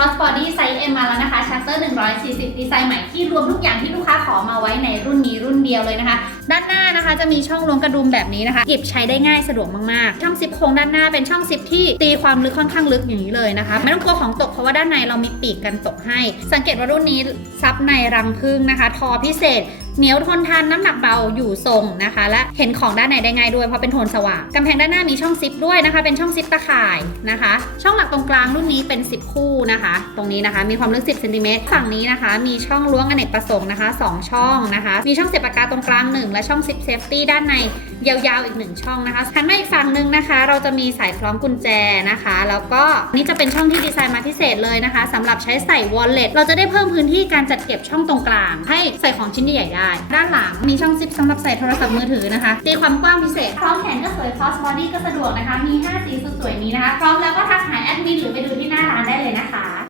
cross body size M มาแล้วนะคะ Chapter 140 ดีไซน์ใหม่ที่รวมทุกอย่างที่ลูกค้าขอมาไว้ในรุ่นนี้รุ่นเดียวเลยนะคะ ด้านหน้านะคะจะมีช่องล้วงกระดุมแบบนี้นะคะหยิบใช้ได้ง่ายสะดวกมากๆ ช่องซิปโค้งด้านหน้าเป็นช่องซิปที่ตีความลึกค่อนข้างลึกอย่างนี้เลยนะคะ ไม่ต้องกลัวของตกเพราะว่าด้านในเรามีปีกกันตกให้ สังเกตว่ารุ่นนี้ซับในรังพึ่งนะคะ ทอพิเศษ เหนียวทนทานน้ำหนักเบาอยู่ทรงนะคะ และเห็นของด้านในได้ง่ายด้วยเพราะเป็นโทนสว่างกำแพงด้านหน้ามีช่องซิปด้วยนะคะ เป็นช่องซิปตะข่ายนะคะ ช่องหลักตรงกลางรุ่นนี้เป็น 10 คู่นะคะ ตรงนี้นะคะ มีความลึก 10เซนติเมตรฝั่งนี้นะคะ มีช่องล้วงอเนกประสงค์นะคะ 2 ช่องนะคะ มีช่องเสียบปากกาตรงกลาง 1 และช่องซิปเซฟตี้ด้านใน ยาวๆอีกหนึ่งช่องนะคะหันมาอีกฝั่งหนึ่งนะคะ เราจะมีสายคล้องกุญแจนะคะ แล้วก็นี่จะเป็นช่องที่ดีไซน์มาพิเศษเลยนะคะสำหรับใช้ใส่ wallet เราจะได้เพิ่มพื้นที่การจัดเก็บช่องตรงกลาง ให้ใส่ของชิ้นใหญ่ได้ ด้านหลังมีช่องซิปสำหรับใส่โทรศัพท์มือถือนะคะตีความกว้างพิเศษพร้อมแขนก็สวย cross body ก็สะดวกนะคะ มี5สีสุดสวยๆนี้นะคะพร้อมแล้ว